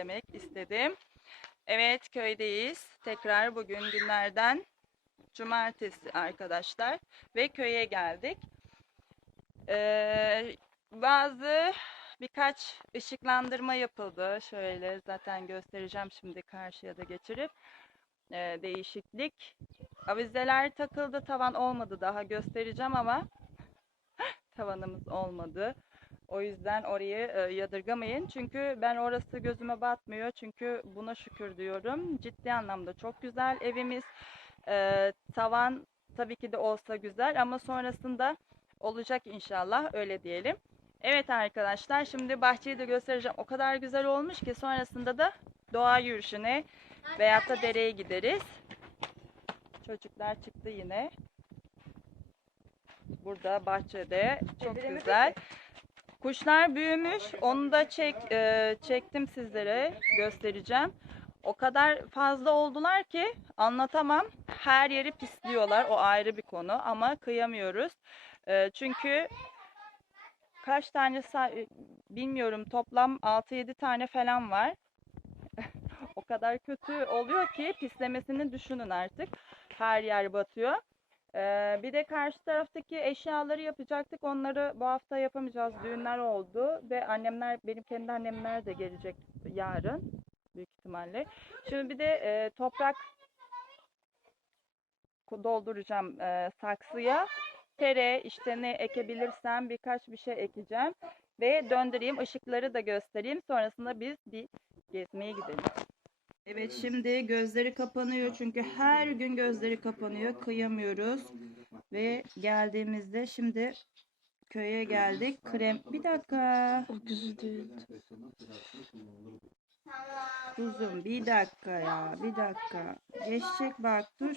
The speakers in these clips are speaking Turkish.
demek istedim. Evet, köydeyiz. Tekrar bugün günlerden cumartesi arkadaşlar ve köye geldik. Ee, bazı birkaç ışıklandırma yapıldı. Şöyle zaten göstereceğim şimdi karşıya da geçirip. Ee, değişiklik. Avizeler takıldı, tavan olmadı daha göstereceğim ama tavanımız olmadı. O yüzden orayı e, yadırgamayın. Çünkü ben orası gözüme batmıyor. Çünkü buna şükür diyorum. Ciddi anlamda çok güzel evimiz. Ee, tavan tabii ki de olsa güzel ama sonrasında olacak inşallah öyle diyelim. Evet arkadaşlar şimdi bahçeyi de göstereceğim. O kadar güzel olmuş ki sonrasında da doğa yürüyüşüne veyahut da dereye gideriz. Çocuklar çıktı yine. Burada bahçede çok güzel. Kuşlar büyümüş. Onu da çek e, çektim sizlere göstereceğim. O kadar fazla oldular ki anlatamam. Her yeri pisliyorlar. O ayrı bir konu ama kıyamıyoruz. E, çünkü kaç tane sa- bilmiyorum toplam 6-7 tane falan var. o kadar kötü oluyor ki pislemesini düşünün artık. Her yer batıyor. Bir de karşı taraftaki eşyaları yapacaktık. Onları bu hafta yapamayacağız. Düğünler oldu ve annemler, benim kendi annemler de gelecek yarın büyük ihtimalle. Şimdi bir de toprak dolduracağım saksıya. Tere işte ne ekebilirsem birkaç bir şey ekeceğim ve döndüreyim ışıkları da göstereyim. Sonrasında biz bir gezmeye gidelim. Evet şimdi gözleri kapanıyor çünkü her gün gözleri kapanıyor. Kıyamıyoruz. Ve geldiğimizde şimdi köye geldik. Krem bir dakika. Kuzum bir dakika ya bir dakika. Geçecek bak dur.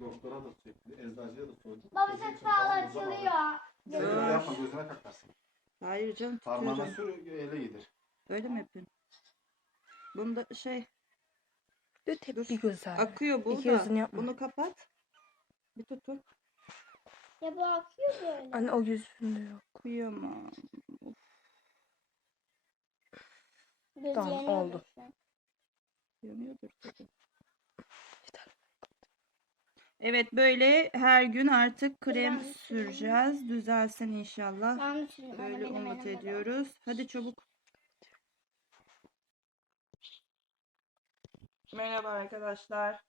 Doktora da sürekli, eczacıya da sordum. Baba çok pahalı açılıyor. Sen öyle yapma gözüne takarsın. Hayır canım Parmağına tutuyorum. sür ele yedir. Öyle mi yapıyorsun? Bunda şey Bir tek bir güzel. akıyor bu İki da. gözünü yapma. Bunu kapat. Bir tutun. Ya bu akıyor böyle. Anne o gözünde yok. Kıyamam. Yanıyor oldu. Yanıyordur tabii. Evet böyle her gün artık krem Ben de süreceğiz. Düzelsin inşallah. Ben de süreyim. Anne, Öyle benim umut ediyoruz. Hadi çabuk. Merhaba arkadaşlar.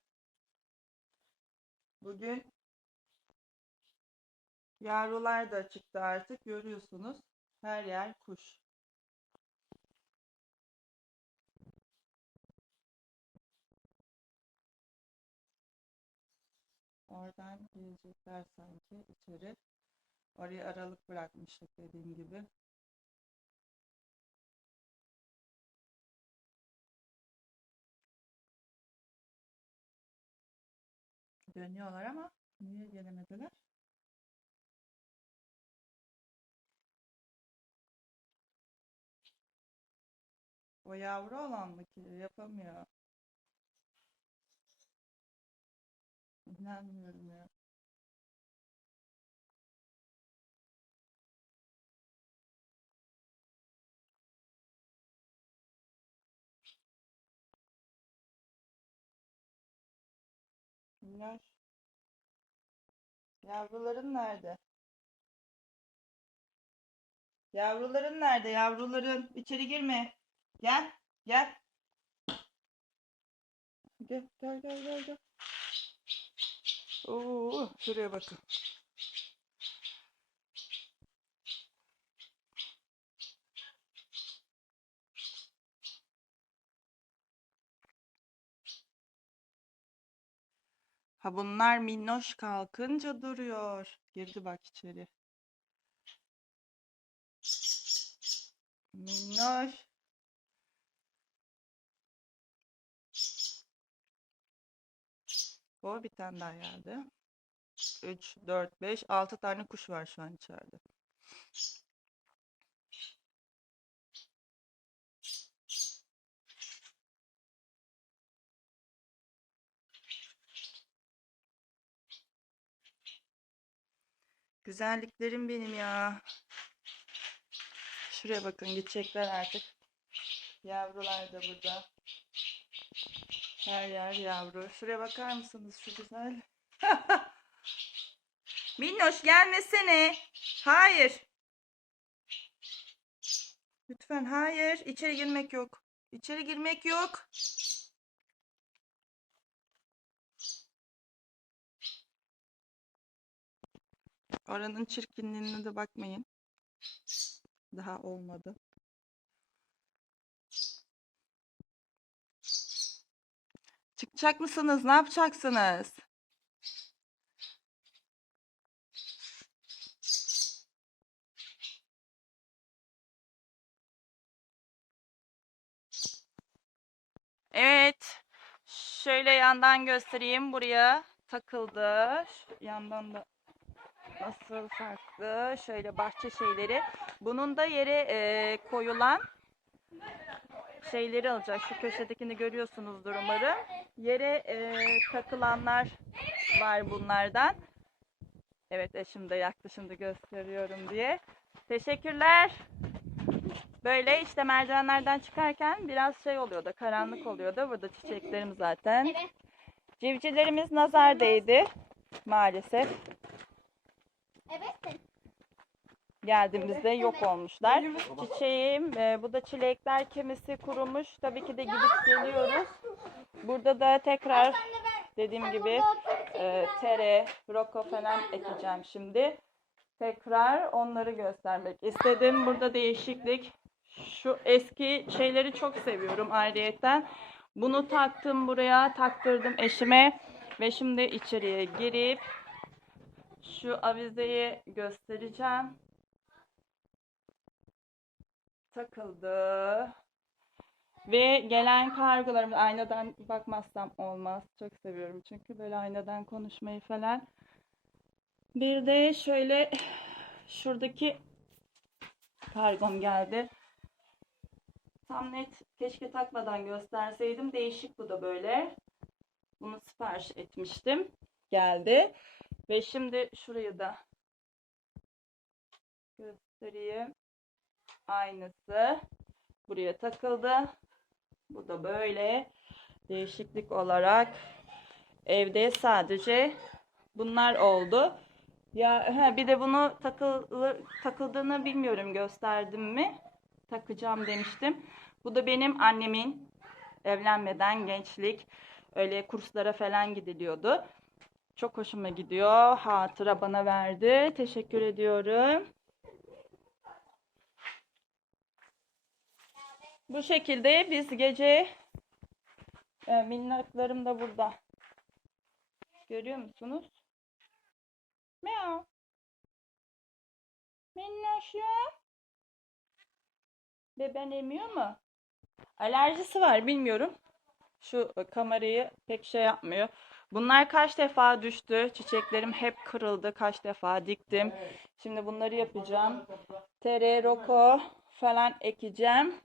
Bugün yavrular da çıktı artık. Görüyorsunuz. Her yer kuş. Oradan gelecekler sanki içeri. Oraya aralık bırakmıştık dediğim gibi. Dönüyorlar ama niye gelemediler? O yavru olan mı ki yapamıyor? İnanmıyorum ya. Minnoş. Yavruların nerede? Yavruların nerede? Yavruların. İçeri girme. Gel. Gel. Gel gel gel gel. gel. Oo, şuraya bakın. Ha bunlar minnoş kalkınca duruyor. Girdi bak içeri. Minnoş. bu. Bir tane daha geldi. 3, 4, 5, 6 tane kuş var şu an içeride. Güzelliklerim benim ya. Şuraya bakın gidecekler artık. Yavrular da burada. Her yer yavru. Şuraya bakar mısınız şu güzel? Minnoş gelmesene. Hayır. Lütfen hayır. İçeri girmek yok. İçeri girmek yok. Oranın çirkinliğine de bakmayın. Daha olmadı. Çıkacak mısınız? Ne yapacaksınız? Evet. Şöyle yandan göstereyim. Buraya takıldı. Şu yandan da nasıl farklı. Şöyle bahçe şeyleri. Bunun da yere e, koyulan şeyleri alacak. Şu köşedekini görüyorsunuzdur umarım. Yere e, takılanlar var bunlardan. Evet eşim de yaktı şimdi gösteriyorum diye. Teşekkürler. Böyle işte merdivenlerden çıkarken biraz şey oluyordu, karanlık oluyordu. Burada çiçeklerim zaten. Evet. Civcivlerimiz nazar değdi maalesef. Evet. Geldiğimizde yok olmuşlar. Çiçeğim, e, bu da çilekler kimisi kurumuş. Tabii ki de gidip geliyoruz. Burada da tekrar dediğim gibi e, tere, roko falan ekeceğim şimdi. Tekrar onları göstermek istedim. Burada değişiklik. Şu eski şeyleri çok seviyorum ayrıyetten. Bunu taktım buraya, taktırdım eşime ve şimdi içeriye girip şu avizeyi göstereceğim. Takıldı. Ve gelen kargolarım aynadan bakmazsam olmaz. Çok seviyorum çünkü böyle aynadan konuşmayı falan. Bir de şöyle şuradaki kargom geldi. Tam net keşke takmadan gösterseydim. Değişik bu da böyle. Bunu sipariş etmiştim. Geldi. Ve şimdi şurayı da göstereyim. Aynısı. Buraya takıldı. Bu da böyle değişiklik olarak evde sadece bunlar oldu. Ya ha, bir de bunu takılı, takıldığını bilmiyorum gösterdim mi? Takacağım demiştim. Bu da benim annemin evlenmeden gençlik öyle kurslara falan gidiliyordu. Çok hoşuma gidiyor. Hatıra bana verdi. Teşekkür ediyorum. Bu şekilde biz gece e, minnaklarım da burada. Görüyor musunuz? Meow. Minnoşum. Beben emiyor mu? Alerjisi var bilmiyorum. Şu kamerayı pek şey yapmıyor. Bunlar kaç defa düştü. Çiçeklerim hep kırıldı. Kaç defa diktim. Şimdi bunları yapacağım. Tere, roko falan ekeceğim.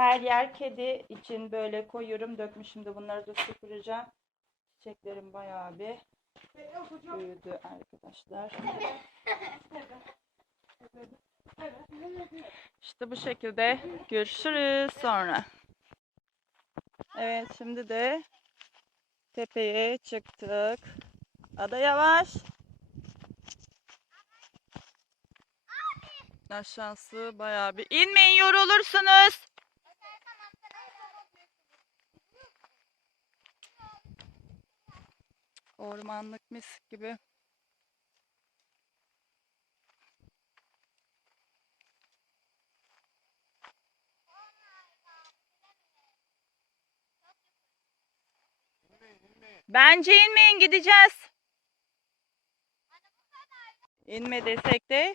Her yer kedi için böyle koyuyorum. Dökmüşüm de bunları da süpüreceğim. Çiçeklerim bayağı bir büyüdü arkadaşlar. İşte bu şekilde görüşürüz sonra. Evet şimdi de tepeye çıktık. Ada yavaş. Aşağısı bayağı bir inmeyin yorulursunuz. Ormanlık mis gibi. Bence inmeyin gideceğiz. İnme desek de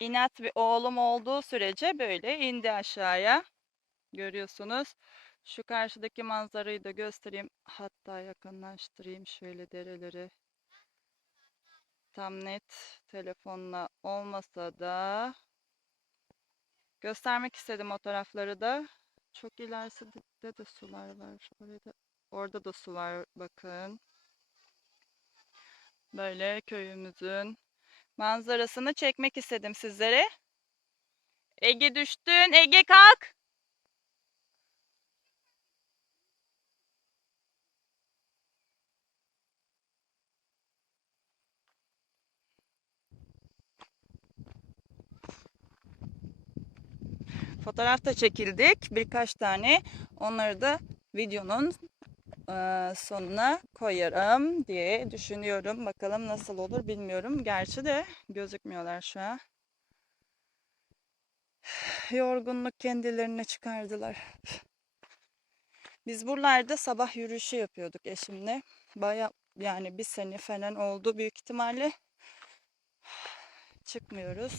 inat bir oğlum olduğu sürece böyle indi aşağıya. Görüyorsunuz. Şu karşıdaki manzarayı da göstereyim. Hatta yakınlaştırayım şöyle dereleri. Tam net telefonla olmasa da göstermek istedim o tarafları da. Çok ilerisinde de sular var. Orada, orada da su var bakın. Böyle köyümüzün manzarasını çekmek istedim sizlere. Ege düştün. Ege kalk. Fotoğraf da çekildik. Birkaç tane. Onları da videonun eee, sonuna koyarım diye düşünüyorum. Bakalım nasıl olur bilmiyorum. Gerçi de gözükmüyorlar şu an. Yorgunluk kendilerine çıkardılar. Biz buralarda sabah yürüyüşü yapıyorduk eşimle. Baya yani bir sene falan oldu büyük ihtimalle. Çıkmıyoruz.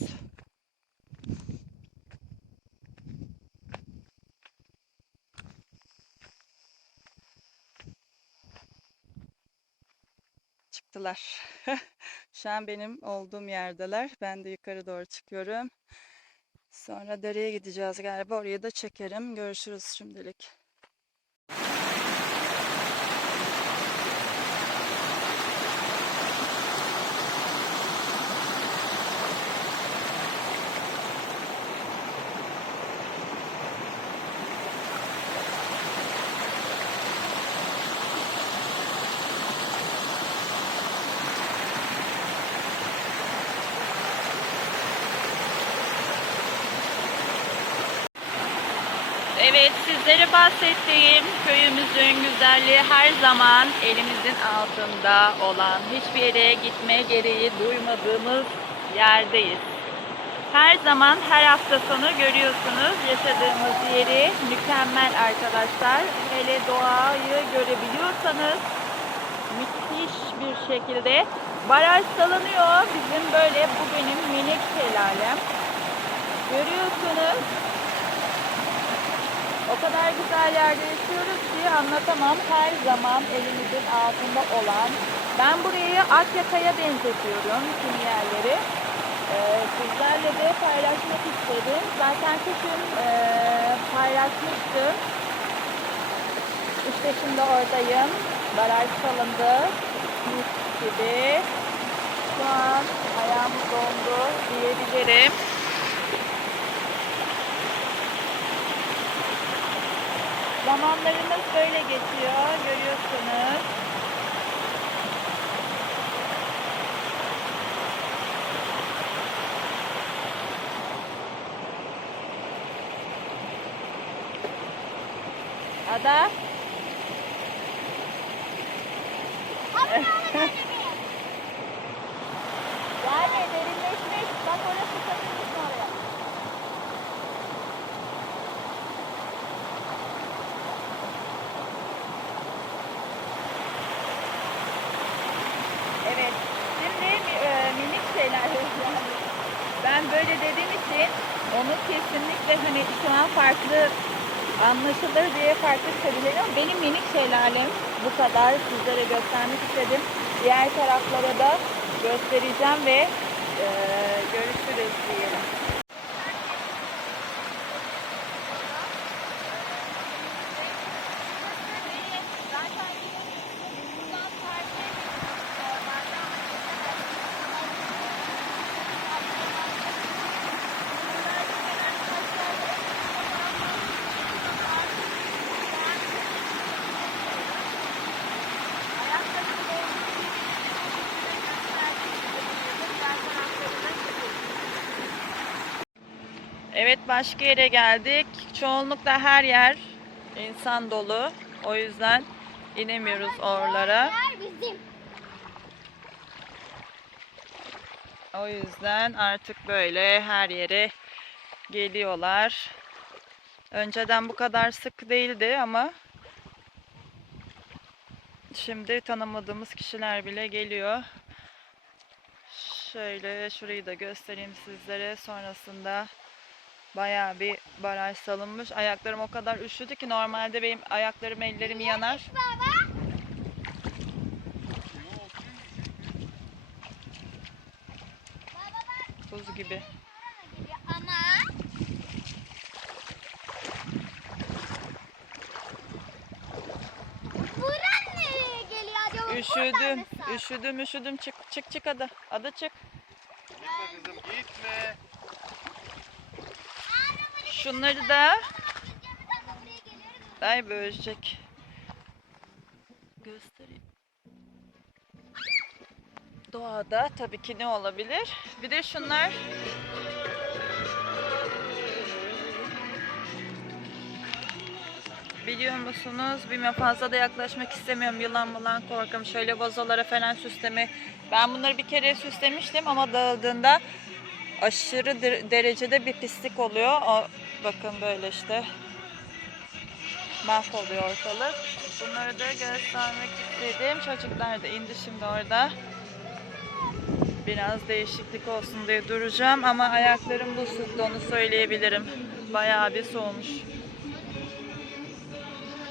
Çıktılar. Şu an benim olduğum yerdeler. Ben de yukarı doğru çıkıyorum. Sonra dereye gideceğiz galiba. Orayı da çekerim. Görüşürüz şimdilik. Evet, sizlere bahsettiğim köyümüzün güzelliği her zaman elimizin altında olan, hiçbir yere gitme gereği duymadığımız yerdeyiz. Her zaman, her hafta sonu görüyorsunuz yaşadığımız yeri mükemmel arkadaşlar. Hele doğayı görebiliyorsanız müthiş bir şekilde baraj salınıyor. Bizim böyle bu benim minik şelalem. Görüyorsunuz. O kadar güzel yerde yaşıyoruz ki anlatamam. Her zaman elimizin altında olan. Ben burayı Akyaka'ya benzetiyorum kimi yerleri. Ee, sizlerle de paylaşmak istedim. Zaten kışın ee, paylaşmıştım. İşte şimdi oradayım. Baraj salındı. Mis gibi. Şu an ayağım dondu diyebilirim. Zamanlarımız böyle geçiyor. Görüyorsunuz. Ada. Gelme derinleşmiş. Bak orası takılmış oraya. Evet. Şimdi e, minik şeyler yani. Ben böyle dediğim için onu kesinlikle hani şu an farklı anlaşılır diye farklı söylüyorum ama benim minik şelalem bu kadar sizlere göstermek istedim. Diğer taraflara da göstereceğim ve e, görüşürüz diyelim. Evet başka yere geldik. Çoğunlukla her yer insan dolu. O yüzden inemiyoruz oralara. O yüzden artık böyle her yere geliyorlar. Önceden bu kadar sık değildi ama şimdi tanımadığımız kişiler bile geliyor. Şöyle şurayı da göstereyim sizlere. Sonrasında bayağı bir baraj salınmış. Ayaklarım o kadar üşüdü ki normalde benim ayaklarım ellerim yanar. Baba. Buz gibi. Ama. Üşüdüm. Üşüdüm üşüdüm. Çık çık çık ada. Ada çık. Kızım gitme. Şunları da Ay bölecek. Göstereyim. Doğada tabii ki ne olabilir? Bir de şunlar. Biliyor musunuz? Bilmiyorum fazla da yaklaşmak istemiyorum. Yılan mılan korkuyorum. Şöyle vazolara falan süsleme. Ben bunları bir kere süslemiştim ama dağıldığında aşırı der- derecede bir pislik oluyor. O, bakın böyle işte mahvoluyor ortalık. Bunları da göstermek istedim. Çocuklar da indi şimdi orada. Biraz değişiklik olsun diye duracağım ama ayaklarım buz tuttu onu söyleyebilirim. Bayağı bir soğumuş.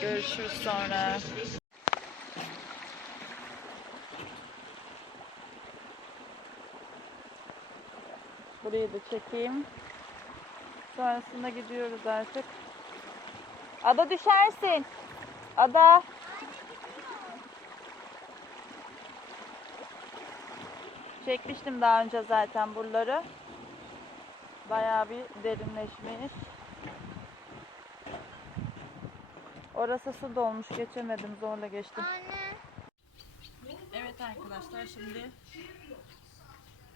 Görüşürüz sonra. Burayı da çekeyim. Sonrasında gidiyoruz artık. Ada düşersin. Ada. Çekmiştim daha önce zaten buraları. Bayağı bir derinleşmiş. Orası su dolmuş. Geçemedim. Zorla geçtim. Anne. Evet arkadaşlar şimdi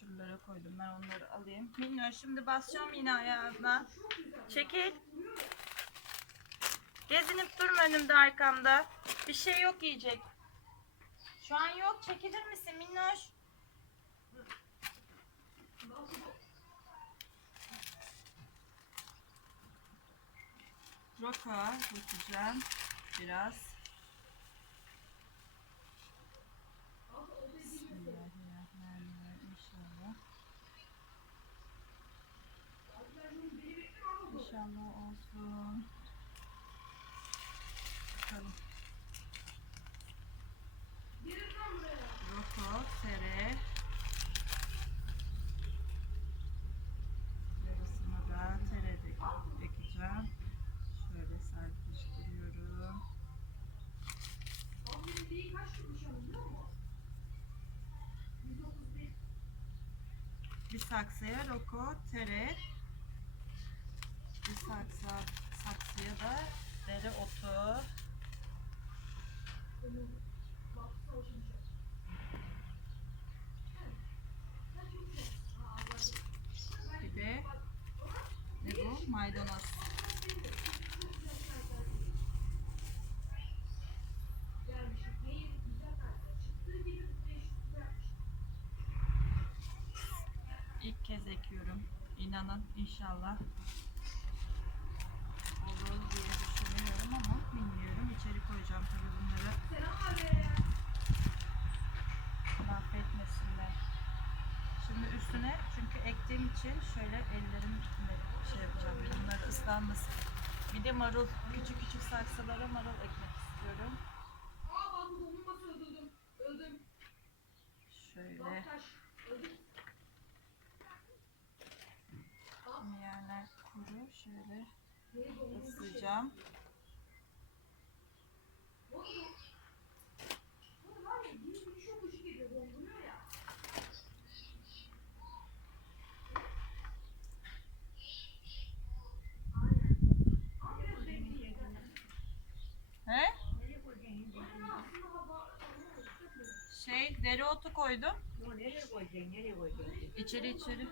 Şuralara koydum ben onları alayım. Minnoş şimdi basacağım yine ayağına. Çekil. Gezinip durma önümde arkamda. Bir şey yok yiyecek. Şu an yok. Çekilir misin Minnoş? Roka dökeceğim biraz. Bismillahirrahmanirrahim inşallah. İnşallah olsun. Bakalım. Roko, tere. Yarısını da tere de ekeceğim. Şöyle serpiştiriyorum. Bir saksıya roko, tere. Bir saksa, saksıya da dere otu. De ne bu? Maydanoz. Kez ekiyorum. İnanın inşallah olur diye düşünüyorum ama bilmiyorum. İçeri koyacağım tabii bunları. Mahvetmesinler. Şimdi üstüne çünkü ektiğim için şöyle ellerimle şey yapacağım. Bunları ıslanmasın. Bir de marul. Küçük küçük saksılara marul ekmek istiyorum. Şöyle. Yerler kuru. Şöyle ıslayacağım. He? Şey, dereotu koydum. Nereye koyacaksın? Nereye koyacaksın? İçeri içeri.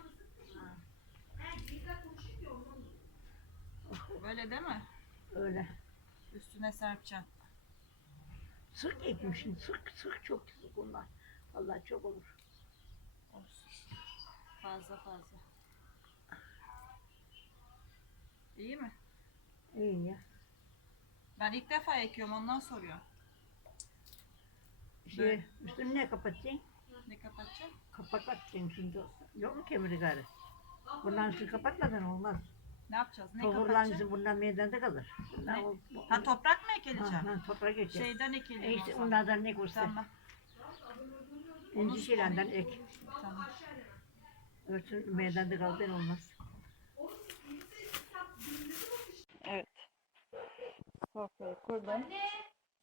Böyle değil mi? Öyle. Üstüne serpeceğim. Sık ekmişsin. Sık sık çok sık onlar. Vallahi çok olur. Olsun. Fazla fazla. İyi mi? İyi ya. Ben ilk defa ekiyorum ondan soruyor. Şey, üstünü ne kapatacaksın? Ne kapatacağım? Kapak atacaksın şimdi. Yok mu kemiri gari? Bundan sonra kapatmadan olmaz. Ne yapacağız? Ne Tohurlancı bundan meydanda kalır. Bundan Ne? o- Ha toprak mı Ha, ekeleceğim? ha, toprağa geçecek. Şeyden E ekelim işte o zaman. onlardan ne kursa. Tamam. İnci şeylerden ek. Tamam. Örtün meydanda kaldı olmaz. Evet. Sofrayı kurdum.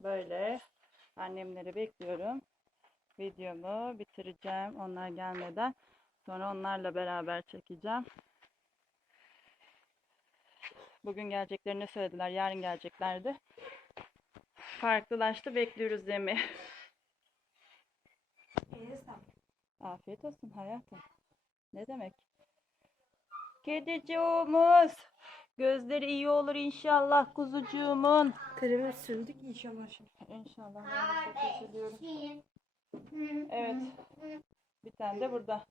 Böyle. Annemleri bekliyorum. Videomu bitireceğim onlar gelmeden. Sonra onlarla beraber çekeceğim. Bugün geleceklerini söylediler. Yarın geleceklerdi. Farklılaştı. Bekliyoruz yemeği. Afiyet olsun hayatım. Ne demek? Kediciğimiz. Gözleri iyi olur inşallah kuzucuğumun. Kremi sürdük inşallah. İnşallah. ben de çok üzülüyorum. Kardeşim. Evet. Bir tane de burada.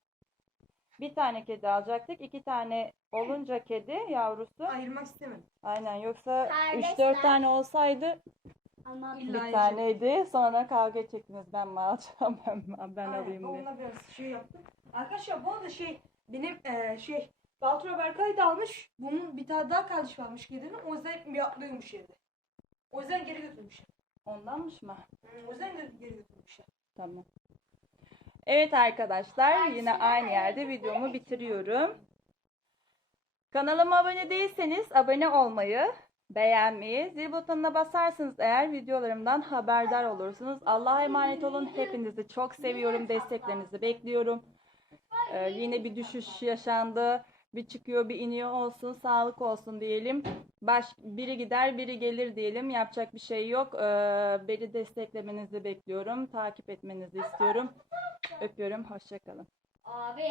Bir tane kedi alacaktık. İki tane olunca kedi yavrusu. Ayırmak istemedim. Aynen yoksa Kardeşler. 3-4 tane olsaydı Ama İlla bir yiyecek. taneydi. Sonra kavga çektiniz. Ben mi alacağım ben, mi- ben Aynen, alayım diye. Onunla biraz şey yaptım. Arkadaşlar bu arada şey benim eee şey Baltura Berkay da almış. Bunun bir tane daha kardeşi varmış kedinin. O yüzden miyaklıyormuş evde. O yüzden geri götürmüşler. Ondanmış mı? O yüzden geri geri götürmüşler. Tamam. Evet arkadaşlar yine aynı yerde videomu bitiriyorum. Kanalıma abone değilseniz abone olmayı, beğenmeyi, zil butonuna basarsanız eğer videolarımdan haberdar olursunuz. Allah'a emanet olun. Hepinizi çok seviyorum. Desteklerinizi bekliyorum. Ee, yine bir düşüş yaşandı. Bir çıkıyor bir iniyor olsun. Sağlık olsun diyelim. Baş, biri gider biri gelir diyelim. Yapacak bir şey yok. Ee, beni desteklemenizi bekliyorum. Takip etmenizi istiyorum. Öpüyorum. Hoşçakalın. abi